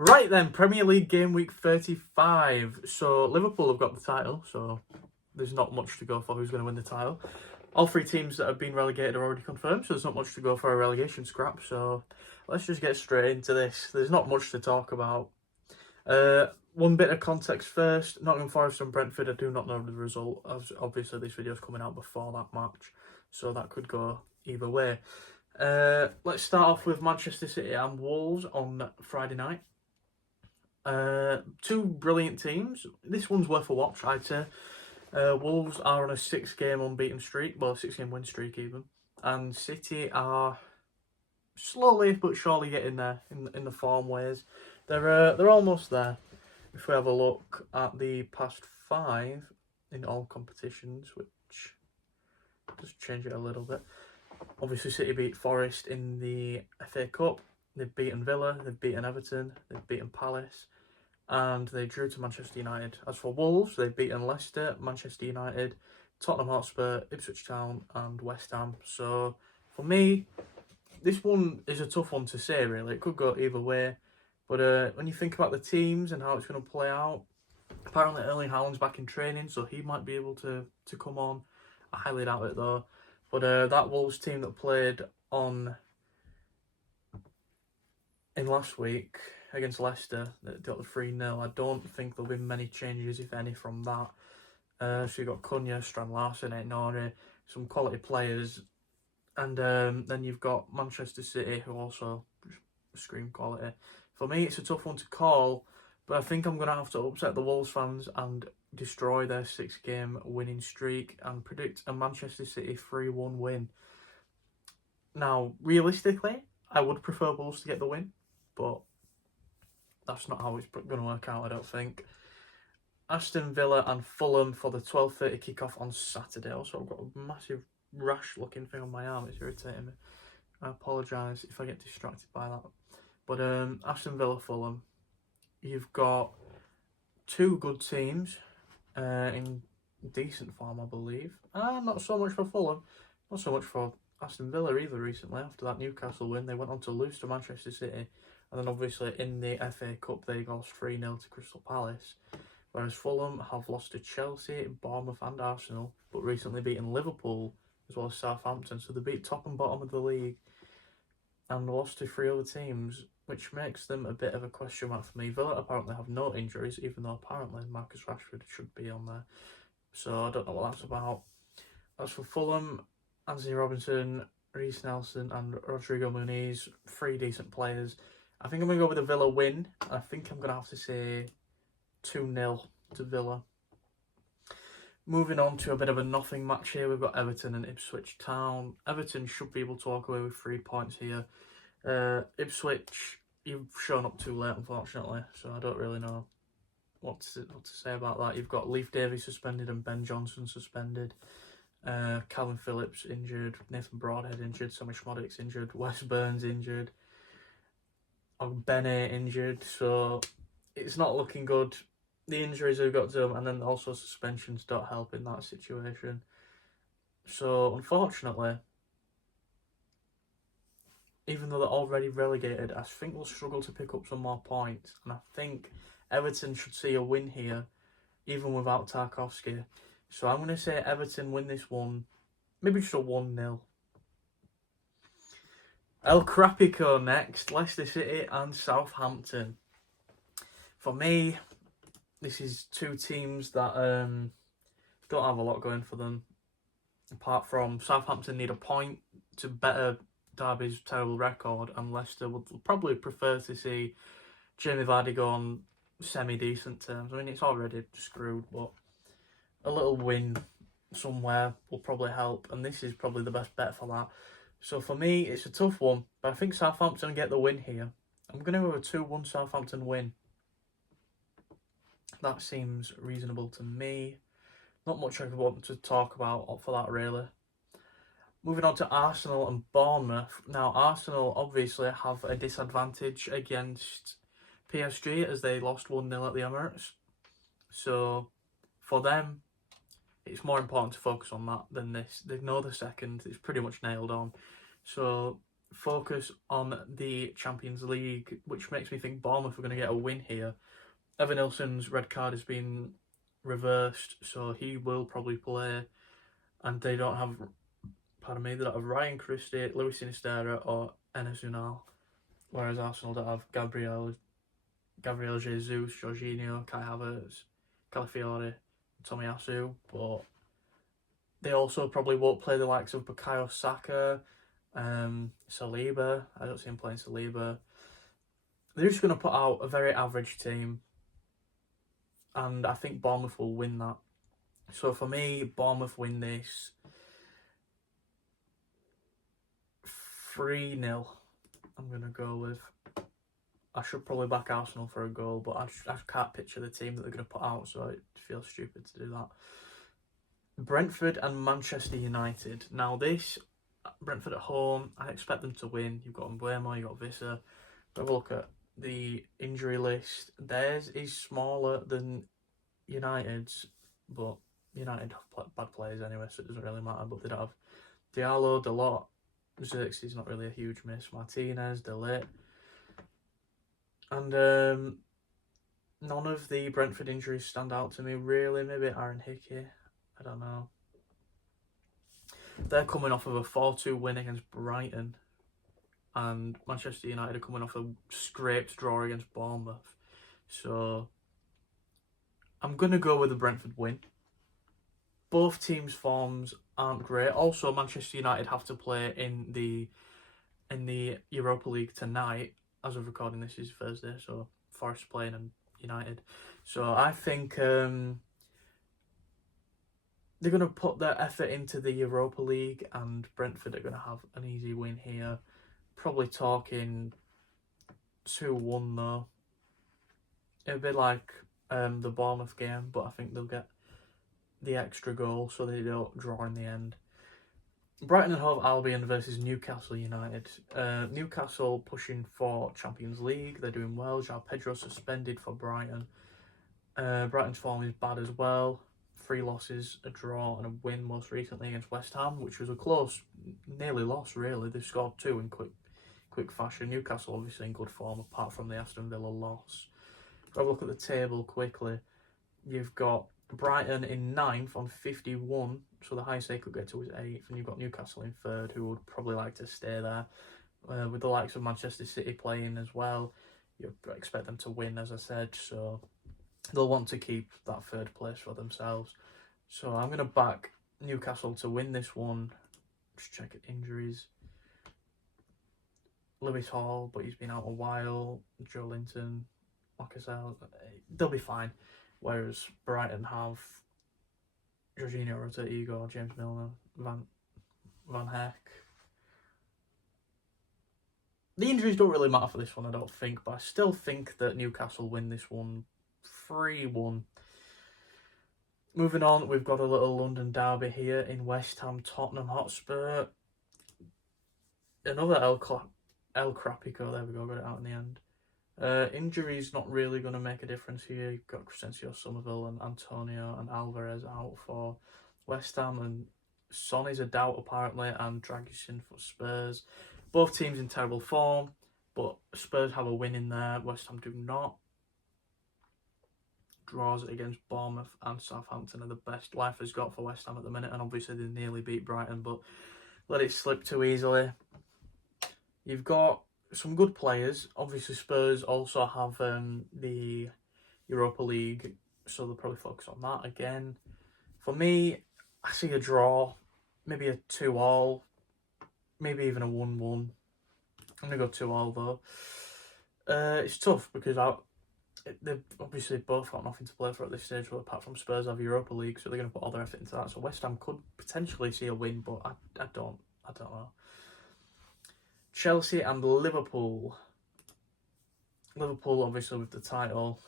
Right then, Premier League game week 35. So Liverpool have got the title, so there's not much to go for who's going to win the title. All three teams that have been relegated are already confirmed, so there's not much to go for a relegation scrap. So let's just get straight into this. There's not much to talk about. One bit of context first. Nottingham Forest and Brentford, I do not know the result. Obviously, this video is coming out before that match, so that could go either way. Let's start off with Manchester City and Wolves on Friday night. Two brilliant teams. This one's worth a watch, I'd say. Wolves are on a 6-game unbeaten streak, well, 6-game win streak even, and City are slowly but surely getting there in the form ways. They're almost there. If we have a look at the past 5 in all competitions, which just change it a little bit. Obviously, City beat Forest in the FA Cup. They've beaten Villa. They've beaten Everton. They've beaten Palace. And they drew to Manchester United. As for Wolves, they've beaten Leicester, Manchester United, Tottenham Hotspur, Ipswich Town and West Ham. So, for me, this one is a tough one to say, really. It could go either way. But when you think about the teams and how it's going to play out, apparently Erling Haaland's back in training, so he might be able to come on. I highly doubt it, though. But that Wolves team that played in last week against Leicester, that got the 3-0, I don't think there'll be many changes, if any, from that. So you've got Cunha, Strand Larsen, Nori, some quality players. And then you've got Manchester City, who also scream quality. For me, it's a tough one to call, but I think I'm going to have to upset the Wolves fans and destroy their 6-game winning streak and predict a Manchester City 3-1 win. Now, realistically, I would prefer Wolves to get the win, but that's not how it's going to work out, I don't think. Aston Villa and Fulham for the 12:30 kickoff on Saturday. Also, I've got a massive rash-looking thing on my arm. It's irritating me. I apologise if I get distracted by that. But Aston Villa, Fulham, you've got two good teams in decent form, I believe. Not so much for Fulham. Not so much for Aston Villa either recently. After that Newcastle win, they went on to lose to Manchester City. And then obviously in the FA Cup, they lost 3-0 to Crystal Palace. Whereas Fulham have lost to Chelsea, Bournemouth and Arsenal, but recently beaten Liverpool as well as Southampton. So they beat top and bottom of the league and lost to 3 other teams, which makes them a bit of a question mark for me. Villa apparently have no injuries, even though apparently Marcus Rashford should be on there. So I don't know what that's about. As for Fulham, Anthony Robinson, Reece Nelson and Rodrigo Muniz, 3 decent players. I think I'm going to go with a Villa win. I think I'm going to have to say 2-0 to Villa. Moving on to a bit of a nothing match here, we've got Everton and Ipswich Town. Everton should be able to walk away with 3 points here. Ipswich, you've shown up too late, unfortunately, so I don't really know what to say about that. You've got Leif Davies suspended and Ben Johnson suspended. Calvin Phillips injured, Nathan Broadhead injured, Sammy Schmodic's injured, Wes Burns injured, Bene injured, so it's not looking good. The injuries have got to them, and then also suspensions don't help in that situation. So, unfortunately, even though they're already relegated, I think they'll struggle to pick up some more points. And I think Everton should see a win here, even without Tarkowski. So I'm going to say Everton win this one, maybe just a 1-0. El Crapico next, Leicester City and Southampton. For me, this is 2 teams that don't have a lot going for them. Apart from Southampton need a point to better Derby's terrible record, and Leicester would probably prefer to see Jamie Vardy go on semi-decent terms. I mean, it's already screwed, but a little win somewhere will probably help, and this is probably the best bet for that. So for me, it's a tough one, but I think Southampton get the win here. I'm going to go with a 2-1 Southampton win. That seems reasonable to me. Not much I want to talk about for that, really. Moving on to Arsenal and Bournemouth. Now, Arsenal obviously have a disadvantage against PSG as they lost 1-0 at the Emirates. So, for them, it's more important to focus on that than this. They know the second. It's pretty much nailed on. So, focus on the Champions League, which makes me think Bournemouth are going to get a win here. Evan Nilsson's red card has been reversed, so he will probably play. And they don't have, they don't have Ryan Christie, Luis Sinisterra, or Enes Ünal. Whereas Arsenal don't have Gabriel Jesus, Jorginho, Kai Havertz, Calafiori, Tomiyasu, but they also probably won't play the likes of Bukayo Saka, Saliba. I don't see him playing Saliba. They're just going to put out a very average team, and I think Bournemouth will win that. So for me, Bournemouth win this 3-0. I'm going to go with. I should probably back Arsenal for a goal, but I can't picture the team that they're going to put out, so it feels stupid to do that. Brentford and Manchester United. Now this, Brentford at home, I expect them to win. You've got Mbeumo, you've got Visser. Have a look at the injury list. Theirs is smaller than United's, but United have bad players anyway, so it doesn't really matter. But they don't have Diallo, Dalot, Xerxes, not really a huge miss. Martinez, Delit. And none of the Brentford injuries stand out to me, really. Maybe Aaron Hickey. I don't know. They're coming off of a 4-2 win against Brighton. And Manchester United are coming off a scraped draw against Bournemouth. So I'm going to go with the Brentford win. Both teams' forms aren't great. Also, Manchester United have to play in the Europa League tonight. As of recording, this is Thursday, so Forest playing and United. So I think they're going to put their effort into the Europa League, and Brentford are going to have an easy win here. Probably talking 2-1 though. It'll be like the Bournemouth game, but I think they'll get the extra goal so they don't draw in the end. Brighton and Hove Albion versus Newcastle United. Newcastle pushing for Champions League. They're doing well. João Pedro suspended for Brighton. Brighton's form is bad as well. 3 losses, a draw and a win most recently against West Ham, which was a close, nearly loss really. They scored 2 in quick fashion. Newcastle obviously in good form apart from the Aston Villa loss. If I look at the table quickly, you've got Brighton in 9th on 51, so the highest they could get to is 8th, and you've got Newcastle in 3rd, who would probably like to stay there. With the likes of Manchester City playing as well, you expect them to win, as I said, so they'll want to keep that 3rd place for themselves. So I'm going to back Newcastle to win this one. Just check injuries. Lewis Hall, but he's been out a while. Joe Linton, Lacazette, they'll be fine. Whereas Brighton have Jorginho, Rodrigo, James Milner, Van Heck. The injuries don't really matter for this one, I don't think, but I still think that Newcastle win this one 3-1. Moving on, we've got a little London derby here in West Ham, Tottenham Hotspur. Another El Crapico, there we go, got it out in the end. Injuries not really going to make a difference here. You've got Crescencio Somerville and Antonio and Alvarez out for West Ham, and Son is a doubt apparently, and Dragusin for Spurs. Both teams in terrible form, but Spurs have a win in there. West Ham do not. Draws against Bournemouth and Southampton are the best life has got for West Ham at the minute, and obviously they nearly beat Brighton, but let it slip too easily. You've got some good players. Obviously, Spurs also have the Europa League, so they'll probably focus on that again. For me, I see a draw, maybe a 2-2, maybe even a 1-1. I'm going to go 2-2 though. It's tough because they've obviously both got nothing to play for at this stage, but apart from Spurs have Europa League, so they're going to put all their effort into that. So West Ham could potentially see a win, but I don't know. Chelsea and Liverpool. Liverpool obviously with the title.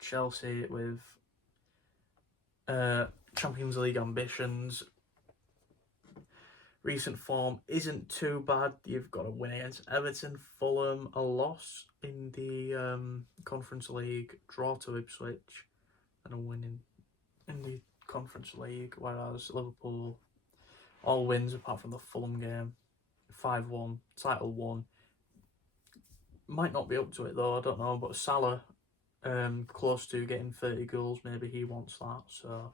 Chelsea with Champions League ambitions. Recent form isn't too bad. You've got a win against Everton, Fulham, a loss in the Conference League, draw to Ipswich, and a win in the Conference League. Whereas Liverpool, all wins apart from the Fulham game. 5-1, title won. Might not be up to it though, I don't know, but Salah close to getting 30 goals, maybe he wants that. So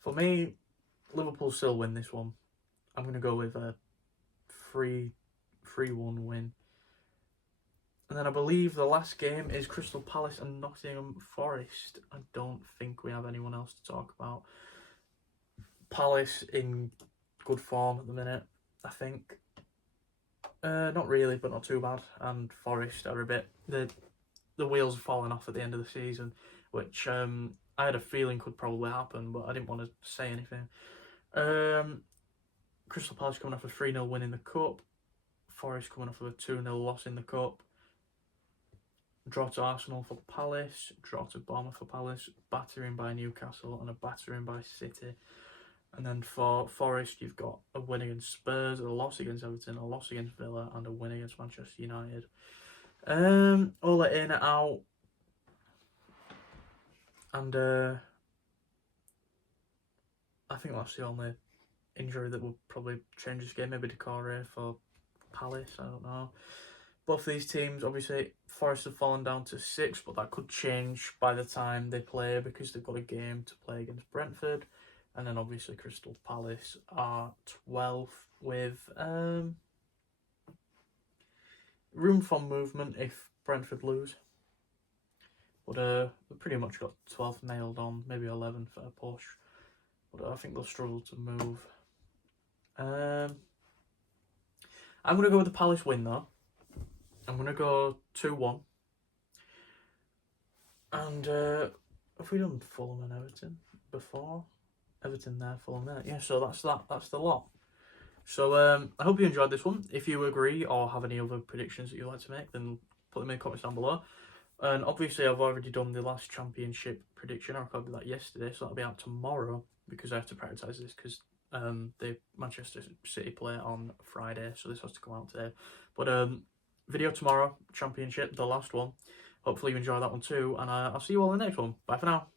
for me, Liverpool still win this one. I'm going to go with a 3-1 win. And then I believe the last game is Crystal Palace and Nottingham Forest. I don't think we have anyone else to talk about. Palace in good form at the minute, I think. Not really, but not too bad. And Forest are a bit... The wheels have fallen off at the end of the season, which I had a feeling could probably happen, but I didn't want to say anything. Crystal Palace coming off a 3-0 win in the Cup. Forest coming off of a 2-0 loss in the Cup. Draw to Arsenal for Palace. Draw to Bournemouth for Palace. Battering by Newcastle and a battering by City. And then for Forest, you've got a win against Spurs, a loss against Everton, a loss against Villa, and a win against Manchester United. All in and out. And I think that's the only injury that will probably change this game. Maybe Decore for Palace, I don't know. Both these teams, obviously, Forest have fallen down to 6th, but that could change by the time they play because they've got a game to play against Brentford. And then obviously Crystal Palace are 12th with room for movement if Brentford lose. But they've pretty much got 12th nailed on, maybe 11th for a push. But I think they'll struggle to move. I'm going to go with the Palace win though. I'm going to go 2-1. And have we done Fulham and Everton before? Everton there, Fulham there. Yeah, so that's that. That's the lot. So I hope you enjoyed this one. If you agree or have any other predictions that you'd like to make, then put them in the comments down below. And obviously I've already done the last championship prediction. I recorded that yesterday, so that'll be out tomorrow because I have to prioritise this because the Manchester City play on Friday, so this has to come out today. But video tomorrow, championship, the last one. Hopefully you enjoy that one too, and I'll see you all in the next one. Bye for now.